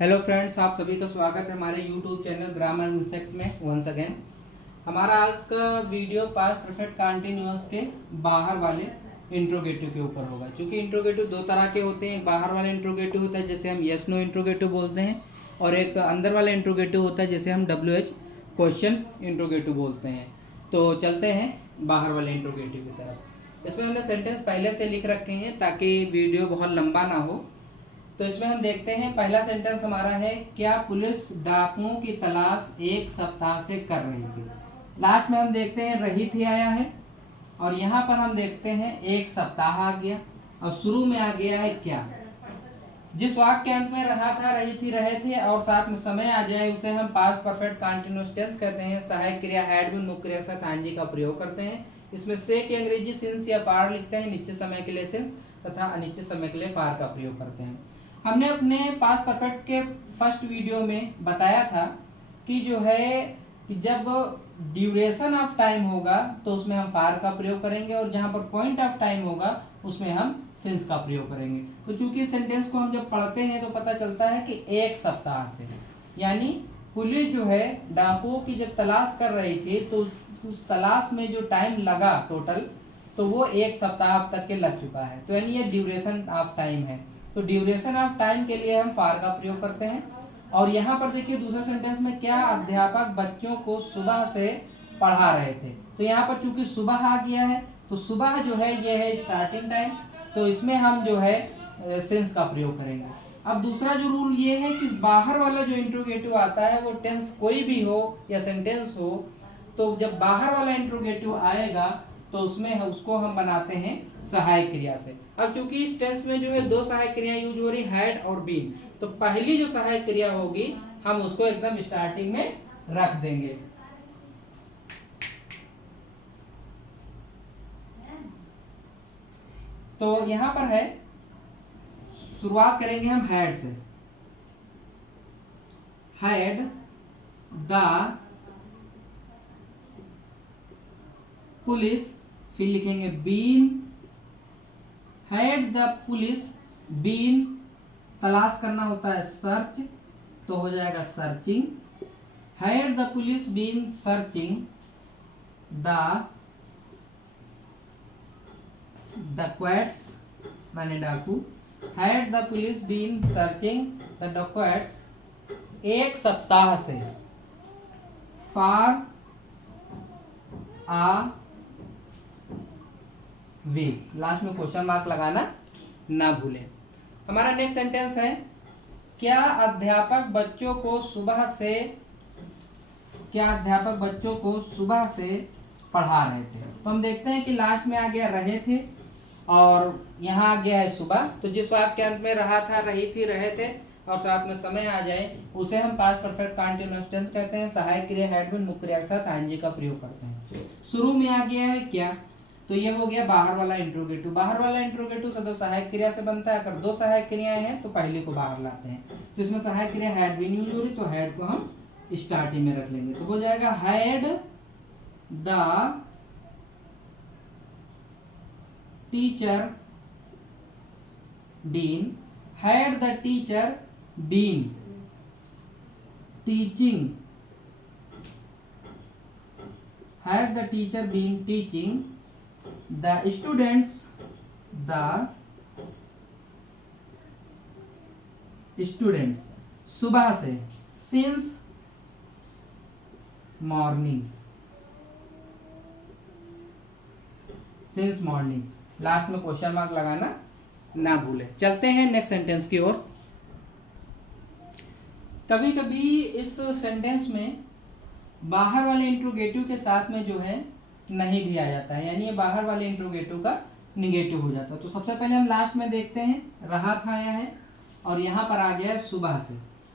Hello friends, आप सभी का स्वागत है हमारे यूट्यूब चैनल ग्रामर इंसेक्ट में वंस अगेन। हमारा आज का वीडियो पास्ट परफेक्ट कंटीन्यूअस के बाहर वाले इंट्रोगेटिव के ऊपर होगा। क्योंकि इंट्रोगेटिव दो तरह के होते हैं। एक बाहर वाला इंट्रोगेटिव होता है जिसे हम यस नो इंट्रोगेटिव बोलते हैं, और एक अंदर वाला इंट्रोगेटिव होता है जिसे हम WH क्वेश्चन इंट्रोगेटिव बोलते हैं। तो चलते हैं बाहर वाले इंट्रोगेटिव की तरफ। इसमें हमने सेंटेंस पहले से लिख रखे हैं ताकि वीडियो बहुत लंबा ना हो। तो इसमें हम देखते हैं, पहला सेंटेंस हमारा है, क्या पुलिस डाकुओं की तलाश एक सप्ताह से कर रही थी। लास्ट में हम देखते हैं रही थी आया है, और यहाँ पर हम देखते हैं एक सप्ताह आ गया, और शुरू में आ गया है क्या। जिस वाक्य के अंत में रहा था, रही थी, रहे थे और साथ में समय आ जाए उसे हम पास्ट परफेक्ट कंटीन्यूअस टेंस कहते हैं। सहायक क्रिया हैड बीन, मुख्य क्रिया के साथ आईएनजी का प्रयोग करते हैं। इसमें से की अंग्रेजी सिंस या फार लिखते हैं, निश्चित समय के लिए सिंस तथा अनिश्चित समय के लिए फार का प्रयोग करते हैं। हमने अपने पास्ट परफेक्ट के फर्स्ट वीडियो में बताया था कि जो है कि जब ड्यूरेशन ऑफ टाइम होगा तो उसमें हम फार का प्रयोग करेंगे, और जहां पर पॉइंट ऑफ टाइम होगा उसमें हम सिंस का प्रयोग करेंगे। तो चूंकि इस सेंटेंस को हम जब पढ़ते हैं तो पता चलता है कि एक सप्ताह से, यानी पुलिस जो है डाकुओं की जब तलाश कर रही थी तो उस तलाश में जो टाइम लगा टोटल, तो वो एक सप्ताह तक के लग चुका है। तो यानी ये ड्यूरेशन ऑफ टाइम है। तो ड्यूरेशन ऑफ टाइम के लिए हम फार का प्रयोग करते हैं। और यहाँ पर देखिए दूसरे सेंटेंस में, क्या अध्यापक बच्चों को सुबह से पढ़ा रहे थे। तो यहाँ पर चूंकि सुबह आ गया है तो सुबह जो है ये है स्टार्टिंग टाइम, तो इसमें हम जो है सिंस का प्रयोग करेंगे। अब दूसरा जो रूल ये है कि बाहर वाला जो इंट्रोगेटिव आता है वो टेंस कोई भी हो या सेंटेंस हो, तो जब बाहर वाला इंट्रोगेटिव आएगा तो उसमें उसको हम बनाते हैं सहायक क्रिया से। अब चूंकि इस टेंस में जो है दो सहायक क्रिया यूज हो रही, हैड और बीन, तो पहली जो सहायक क्रिया होगी हम उसको एकदम स्टार्टिंग में रख देंगे। तो यहां पर है, शुरुआत करेंगे हम हैड से। हैड द पुलिस, फिर लिखेंगे been, had the police been, तलाश करना होता है सर्च, तो हो जाएगा searching. Had the police been searching the dacoits, माने डाकू, had the police been searching the dacoits एक सप्ताह से, फॉर आ वीक, लास्ट में क्वेश्चन मार्क लगाना ना भूलें। हमारा नेक्स्ट सेंटेंस है, क्या अध्यापक बच्चों को सुबह से, क्या अध्यापक बच्चों को सुबह से पढ़ा रहे थे। तो हम देखते हैं कि लास्ट में आ गया रहे थे और यहाँ आ गया है सुबह। तो जिस वाक्य के अंत में रहा था, रही थी, रहे थे और साथ में समय आ जाए उसे हम पास्ट परफेक्ट कंटीन्यूअस टेंस कहते हैं। सहायक क्रिया हैड बीन, मुख्य क्रिया के साथ आईएनजी का प्रयोग करते हैं। शुरू में आ गया है क्या, तो ये हो गया बाहर वाला इंट्रोगेटिव। बाहर वाला इंट्रोगेटिव सदैव सहायक क्रिया से बनता है। अगर दो सहायक क्रियाएं हैं तो पहले को बाहर लाते हैं। तो इसमें सहायक क्रिया हैड बीन यूज हो रही, तो हैड को हम स्टार्टिंग में रख लेंगे। तो हो जाएगा had the teacher been, had the teacher been teaching, had the teacher been teaching the students, the students सुबह से, since morning, since morning, last में क्वेश्चन मार्क लगाना ना भूले। चलते हैं नेक्स्ट सेंटेंस की ओर। कभी कभी इस सेंटेंस में बाहर वाले इंट्रोगेटिव के साथ में जो है नहीं भी आ जाता है, यानी ये बाहर वाले इंट्रोगेटिव का निगेटिव हो जाता है। तो सबसे पहले हम लास्ट में देखते हैं, रहा था आया है और यहाँ पर आ गया है सुबह से।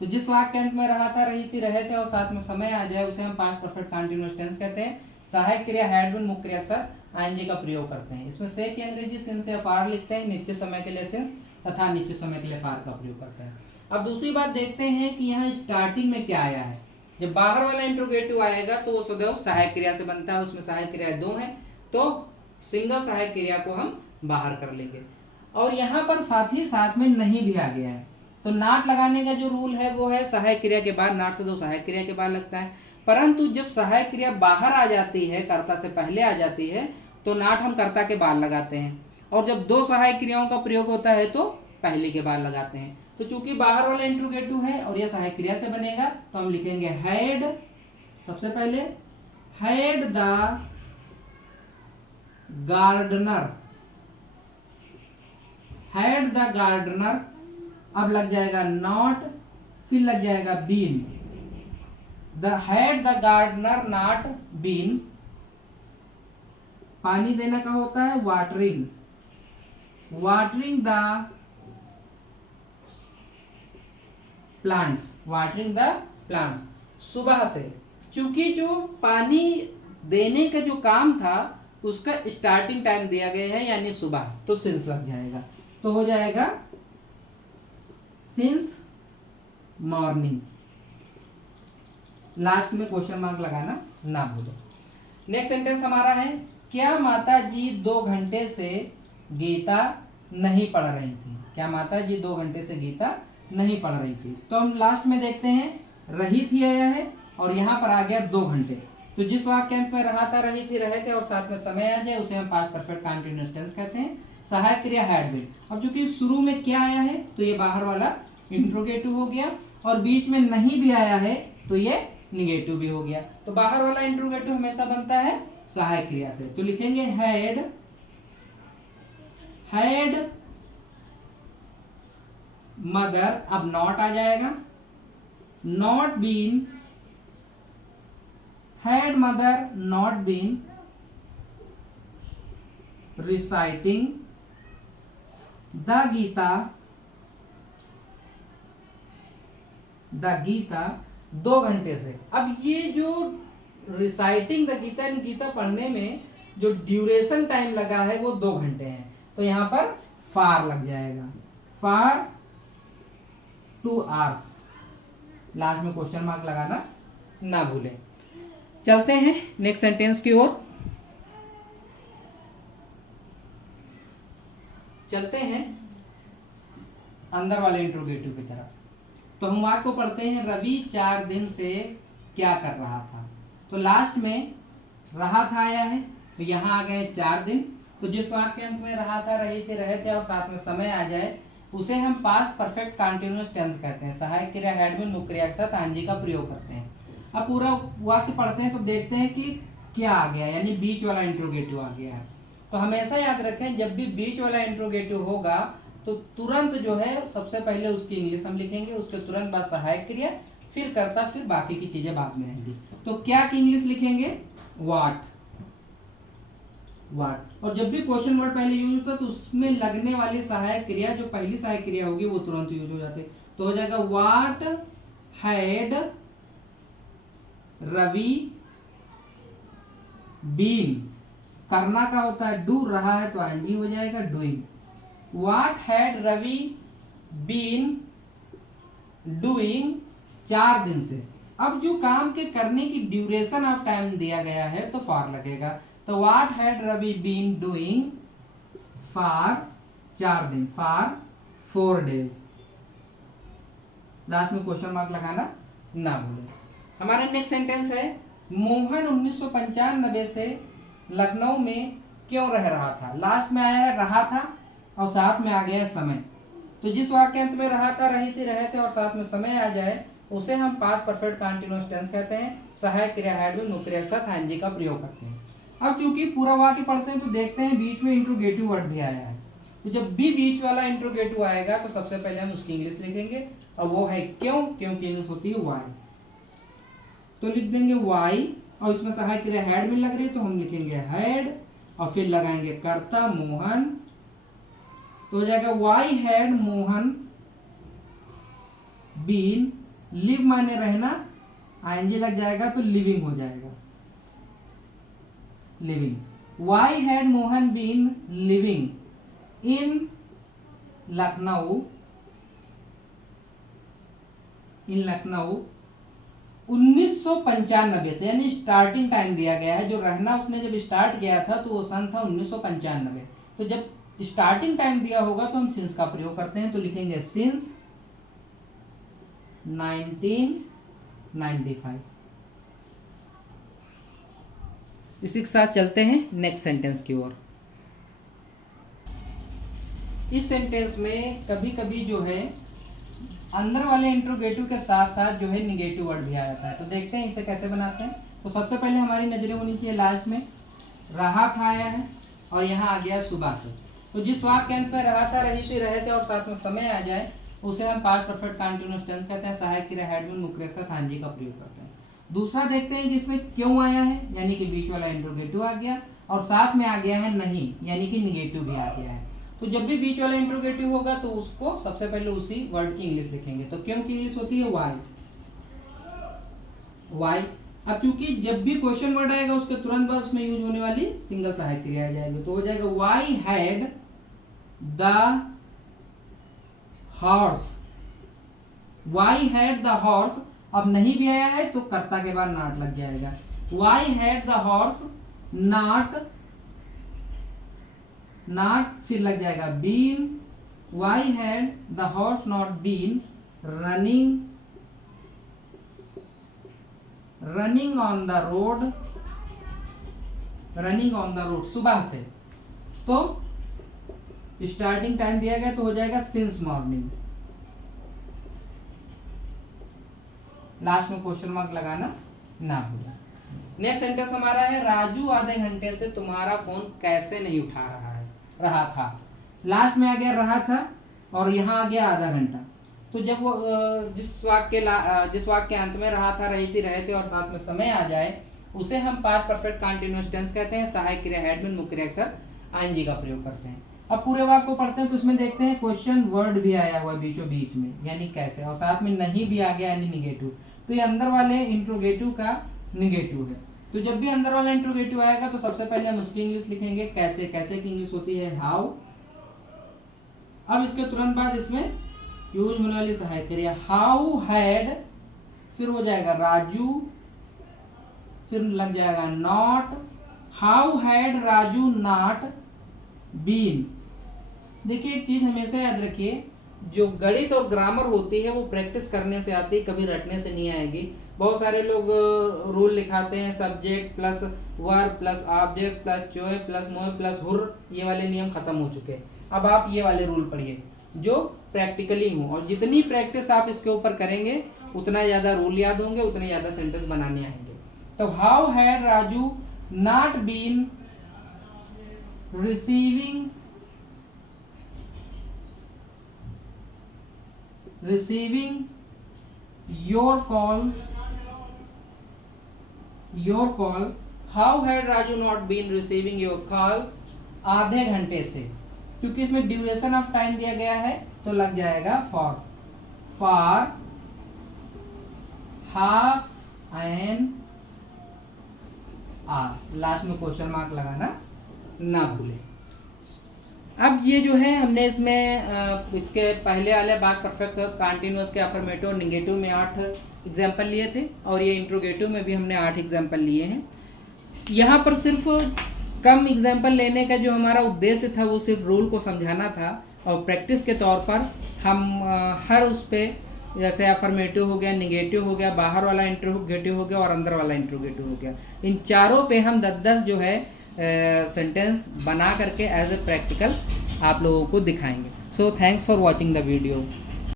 तो जिस वाक्य के अंत में रहा था, रही थी, रहे थे और साथ में समय आ जाए उसे हम पास्ट परफेक्ट कंटीन्यूअस टेंस कहते हैं। सहायक क्रिया हैड बीन, मुख्य क्रिया के साथ आईएनजी का प्रयोग करते हैं। इसमें से की अंग्रेजी सिंस या फार लिखते हैं, निश्चित समय के लिए सिंस तथा निश्चित समय के लिए फार का प्रयोग करते हैं। अब दूसरी बात देखते हैं कि यहाँ स्टार्टिंग में क्या आया है। जब बाहर वाला इंट्रोगेटिव आएगा तो वो सदैव सहायक क्रिया से बनता है। उसमें सहायक क्रिया दो है, तो सिंगल सहायक क्रिया को हम बाहर कर लेंगे। और यहाँ पर साथ ही साथ में नहीं भी आ गया है। तो नाट लगाने का जो रूल है वो है सहायक क्रिया के बाद, नाट से दो सहायक क्रिया के बाद लगता है। परंतु जब सहायक क्रिया बाहर आ जाती है, कर्ता से पहले आ जाती है, तो नाट हम कर्ता के बाद लगाते हैं। और जब दो सहायक क्रियाओं का प्रयोग होता है तो पहली के बाद लगाते हैं। तो चूंकि बाहर वाला इंट्रोगेटिव है और यह सहायक क्रिया से बनेगा, तो हम लिखेंगे हैड, सबसे पहले had the gardener, had the gardener, अब लग जाएगा नॉट, फिर लग जाएगा been, the had the gardener not been, पानी देना का होता है watering, watering the plants, watering the plants, सुबह से, क्योंकि जो पानी देने का जो काम था उसका स्टार्टिंग टाइम दिया गया है यानी सुबह, तो सिंस लग जाएगा, तो हो जाएगा सिंस मॉर्निंग। लास्ट में क्वेश्चन मार्क लगाना ना भूलो। नेक्स्ट सेंटेंस हमारा है, क्या माता जी 2 घंटे से गीता नहीं पढ़ रही थी? क्या माता जी 2 घंटे से गीता नहीं पढ़ रही थी? तो हम लास्ट में देखते हैं, रही थी आया है और यहाँ पर आ गया 2 घंटे। तो जिस वाक्यांश में रहा था, रही थी, रहे थे और साथ में समय आ जाए उसे हम पास्ट परफेक्ट कंटीन्यूअस टेंस कहते हैं। सहायक क्रिया हैड बीन। अब चूंकि शुरू में क्या आया है तो ये बाहर वाला इंट्रोगेटिव हो गया और बीच में नहीं भी आया है तो ये निगेटिव भी हो गया। तो बाहर वाला इंट्रोगेटिव हमेशा बनता है सहायक क्रिया से। तो लिखेंगे हैड, हैड मदर, अब नॉट आ जाएगा, not been, had mother not been reciting the Gita, the Gita 2 घंटे से। अब ये जो रिसाइटिंग द गीता यानी गीता पढ़ने में जो ड्यूरेशन टाइम लगा है वो 2 घंटे है, तो यहां पर फार लग जाएगा, फार 2 आवर्स। लास्ट में क्वेश्चन मार्क लगाना ना भूलें। चलते हैं नेक्स्ट सेंटेंस की ओर, चलते हैं अंदर वाले इंट्रोगेटिव की तरफ। तो हम वाक्य को पढ़ते हैं, रवि 4 दिन से क्या कर रहा था? तो लास्ट में रहा था आया है तो यहाँ आ गए 4 दिन। तो जिस वाक्य अंत में रहा था, रही थे, रहे थे और साथ में समय आ जाए उसे हम पास्ट परफेक्ट कंटीन्यूअस टेंस कहते हैं। सहायक क्रिया हैड बीन मुख्य क्रिया के साथ आंजी का प्रयोग करते हैं। अब पूरा वाक्य पढ़ते हैं तो देखते हैं कि क्या आ गया, यानी बीच वाला इंट्रोगेटिव आ गया है। तो हमेशा याद रखें, जब भी बीच वाला इंट्रोगेटिव होगा तो तुरंत जो है सबसे पहले उसकी इंग्लिश हम लिखेंगे, उसके तुरंत बाद सहायक क्रिया, फिर कर्ता, फिर बाकी की चीजें बाद में आएंगी। तो क्या की इंग्लिश लिखेंगे? What, what. और जब भी क्वेश्चन वर्ड पहले यूज होता है तो उसमें लगने वाली सहायक क्रिया, जो पहली सहायक क्रिया होगी वो तुरंत यूज हो जाते। तो हो जाएगा व्हाट हैड रवि बीन, करना का होता है डू, रहा है तो आईएनजी हो जाएगा doing. What had Ravi been doing 4 दिन से। अब जो काम के करने की ड्यूरेशन ऑफ टाइम दिया गया है तो फॉर लगेगा। तो what had Ravi been doing for 4 दिन, फॉर 4 डेज। लास्ट में क्वेश्चन मार्क लगाना ना भूलें। हमारा नेक्स्ट सेंटेंस है, मोहन 1995 से लखनऊ में क्यों रह रहा था? लास्ट में आया है रहा था और साथ में आ गया है समय। तो जिस वाक्यांत में रहा था, रही थी, रहे थे और साथ में समय आ जाए उसे हम पास्ट परफेक्ट कंटीन्यूअस टेंस कहते हैं। सहायक क्रिया हैड बीन मुख्य क्रिया के साथ आईएनजी का प्रयोग करते हैं। अब चूंकि पूरा वाक्य पढ़ते हैं तो देखते हैं बीच में इंट्रोगेटिव वर्ड भी आया है। तो जब भी बीच वाला इंट्रोगेटिव आएगा तो सबसे पहले हम उसकी इंग्लिश लिखेंगे और वो है क्यों, क्योंकि इंग्लिश होती है वाई। तो लिख देंगे वाई और इसमें सहायक क्रिया हैड में लग रही है तो हम लिखेंगे हैड और फिर लगाएंगे कर्ता मोहन। तो हो जाएगा why had Mohan been, live माने रहना, आईएनजी लग जाएगा तो लिविंग हो जाएगा, living. Why had Mohan been living in Lucknow, in Lucknow 1995 से, यानी स्टार्टिंग टाइम दिया गया है। जो रहना उसने जब स्टार्ट किया था तो वो सन था 1995। तो जब स्टार्टिंग टाइम दिया होगा तो हम सिंस का प्रयोग करते हैं। तो लिखेंगे सिंस 1995। इसी के साथ चलते हैं नेक्स्ट सेंटेंस की ओर। इस सेंटेंस में कभी कभी जो है अंदर वाले इंट्रोगेटिव के साथ साथ जो है निगेटिव वर्ड भी आ जाता है। तो देखते हैं इसे कैसे बनाते हैं। तो सबसे पहले हमारी नजरें होनी चाहिए लास्ट में, रहा था आया है और यहाँ आ गया सुबह से। तो जिस वाक्य अंत में रहा था, रही थी, रहे थे और साथ में समय आ जाए उसे हम पास्ट परफेक्ट कंटीन्यूअस टेंस कहते हैं। सहायक क्रिया हैड बीन, मुख्य के साथ हांजी का प्रयोग करते हैं। दूसरा देखते हैं जिसमें क्यों आया है, यानी कि बीच वाला इंट्रोगेटिव आ गया और साथ में आ गया है नहीं, यानी कि निगेटिव भी आ गया है। तो जब भी बीच वाला इंट्रोगेटिव होगा तो उसको सबसे पहले उसी वर्ड की इंग्लिश लिखेंगे। तो क्यों की इंग्लिश होती है वाई, वाई। अब क्योंकि जब भी क्वेश्चन वर्ड आएगा उसके तुरंत बाद उसमें यूज होने वाली सिंगल सहायक क्रिया आ जाएगी। तो हो जाएगा why had the horse, why had the horse. अब नहीं भी आया है तो कर्ता के बाद नॉट लग जाएगा। Why had the horse not, not फिर लग जाएगा been. Why had the horse not been running, running on the road, running on the road सुबह से। तो स्टार्टिंग टाइम दिया गया तो हो जाएगा सिंस मॉर्निंग। लास्ट में क्वेश्चन मार्क लगाना ना भूलना। नेक्स्ट सेंटेंस हमारा है राजू आधे घंटे से तुम्हारा फोन कैसे नहीं उठा रहा है, रहा था। लास्ट में आ गया रहा था और यहाँ आ गया आधा घंटा। तो जब वो जिस वाक्य के अंत में रहा था, रही थी, रहे थे और साथ में समय आ जाए उसे हम पास्ट परफेक्ट कंटीन्यूअस टेंस कहते हैं। सहायक क्रिया हैड बीन, मुख्य क्रिया के साथ आईएनजी का प्रयोग करते हैं। अब पूरे वाक्य को पढ़ते हैं तो उसमें देखते हैं क्वेश्चन वर्ड भी आया हुआ बीचों बीच में, यानी कैसे, और साथ में नहीं भी आ गया यानी निगेटिव। तो ये अंदर वाले इंट्रोगेटिव का निगेटिव है। तो जब भी अंदर वाला इंट्रोगेटिव आएगा तो सबसे पहले हम उसकी इंग्लिश लिखेंगे कैसे। कैसे की इंग्लिश होती है हाउ। अब इसके तुरंत बाद इसमें यूज होने वाली सहायक क्रिया हाउ हैड, फिर हो जाएगा राजू, फिर लग जाएगा not. How had Raju not been. देखिए एक चीज हमेशा याद रखिए, जो गणित और ग्रामर होती है वो प्रैक्टिस करने से आती है, कभी रटने से नहीं आएगी। बहुत सारे लोग रूल लिखाते हैं subject plus verb plus object plus चोए प्लस मोए प्लस हुर, ये वाले नियम खत्म हो चुके हैं। अब आप ये वाले रूल पढ़िए जो प्रैक्टिकली हो, और जितनी प्रैक्टिस आप इसके ऊपर करेंगे उतना ज्यादा रूल याद होंगे, उतने ज्यादा सेंटेंस बनाने आएंगे। तो how had Raju not been receiving your call, how had Raju not been receiving your call आधे घंटे से, क्योंकि इसमें ड्यूरेशन ऑफ टाइम दिया गया है तो लग जाएगा for half an hour. Last में क्वेश्चन मार्क लगाना ना भूले। अब ये जो है हमने इसमें इसके पहले वाले बात परफेक्ट कंटीन्यूअस के अफर्मेटिव और निगेटिव में 8 एग्जाम्पल लिए थे और ये इंट्रोगेटिव में भी हमने 8 एग्जाम्पल लिए हैं। यहाँ पर सिर्फ कम एग्जाम्पल लेने का जो हमारा उद्देश्य था वो सिर्फ रूल को समझाना था, और प्रैक्टिस के तौर पर हम हर उस पे जैसे अफर्मेटिव हो गया, निगेटिव हो गया, बाहर वाला इंट्रोगेटिव हो गया और अंदर वाला इंट्रोगेटिव हो गया, इन चारों पे हम 10-10 जो है सेंटेंस बना करके एज ए प्रैक्टिकल आप लोगों को दिखाएंगे। So thanks for watching the video.